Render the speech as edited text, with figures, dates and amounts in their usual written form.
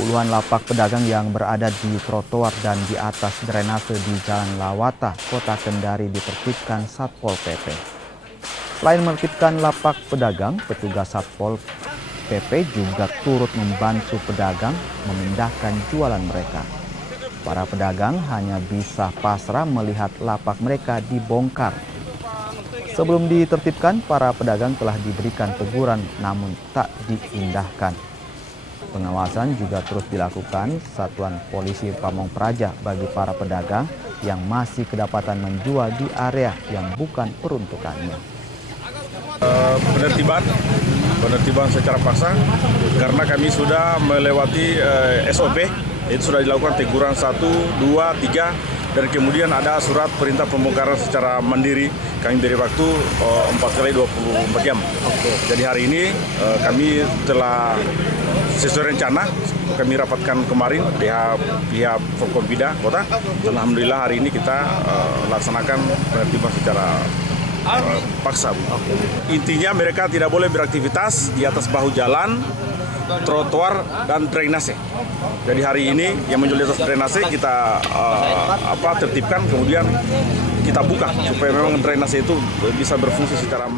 Puluhan lapak pedagang yang berada di trotoar dan di atas drainase di Jalan Lawata, Kota Kendari ditertibkan Satpol PP. Selain menertibkan lapak pedagang, petugas Satpol PP juga turut membantu pedagang memindahkan jualan mereka. Para pedagang hanya bisa pasrah melihat lapak mereka dibongkar. Sebelum ditertibkan, para pedagang telah diberikan teguran namun tak diindahkan. Pengawasan juga terus dilakukan Satuan Polisi Pamong Praja bagi para pedagang yang masih kedapatan menjual di area yang bukan peruntukannya. Penertiban secara paksa karena kami sudah melewati SOP, itu sudah dilakukan teguran 1, 2, 3 dan kemudian ada surat perintah pembongkaran secara mandiri. Kami beri waktu 4 kali 24 jam. Jadi hari ini kami telah sesuai rencana kami rapatkan kemarin pihak Forkompida Kota. Alhamdulillah hari ini kita laksanakan penertiban secara paksa. Intinya mereka tidak boleh beraktivitas di atas bahu jalan, trotoar dan drainase. Jadi hari ini yang menjual di atas drainase kita tertibkan, kemudian kita buka supaya memang drainase itu bisa berfungsi secara